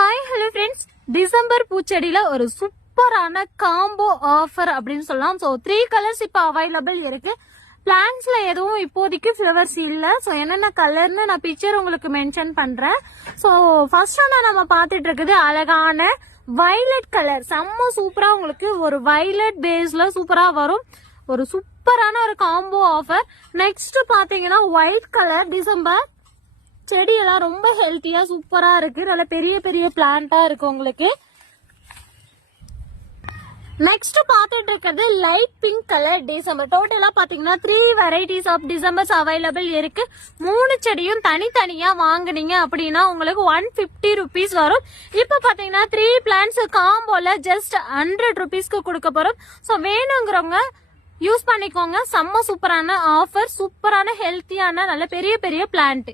Hi hello friends, December பூச்செடியில ஒரு சூப்பரான combo offer அப்படின்னு சொல்லலாம். ஸோ 3 கலர்ஸ் இப்போ அவைலபிள் இருக்கு. பிளான்ஸ்ல எதுவும் இப்போதைக்கு ஃபிளவர்ஸ் இல்ல. ஸோ என்னென்ன கலர்னு நான் பிக்சர் உங்களுக்கு மென்ஷன் பண்றேன். ஸோ ஃபர்ஸ்ட் நம்ம பார்த்துட்டு இருக்குது அழகான வயலட் கலர். செம்ம சூப்பரா உங்களுக்கு ஒரு வயலட் பேஸ்ல சூப்பரா வரும். ஒரு சூப்பரான ஒரு காம்போ ஆஃபர். நெக்ஸ்ட் பாத்தீங்கன்னா ஒயிட் கலர். டிசம்பர் செடியெல்லாம் ரொம்ப ஹெல்த்தியா சூப்பரா இருக்கு. நல்ல பெரிய பெரிய பிளான்ட்டா இருக்கு உங்களுக்கு. நெக்ஸ்ட் பாத்துட்டு இருக்கிறது லைட் பிங்க் கலர் டிசம்பர். டோட்டலா பாத்தீங்கன்னா 3 வெரைட்டிஸ் ஆஃப் டிசம்பர்ஸ் அவைலபிள் இருக்கு. 3 செடியும் தனித்தனியா வாங்குனீங்க அப்படின்னா உங்களுக்கு 150 rupees வரும். இப்ப பாத்தீங்கன்னா 3 பிளான்ஸ் காம்போல ஜஸ்ட் 100 rupeesக்கு கொடுக்க போறோம். ஸோ வேணுங்கிறவங்க யூஸ் பண்ணிக்கோங்க. செம்ம சூப்பரான ஆஃபர், சூப்பரான ஹெல்த்தியான நல்ல பெரிய பெரிய பிளான்ட்.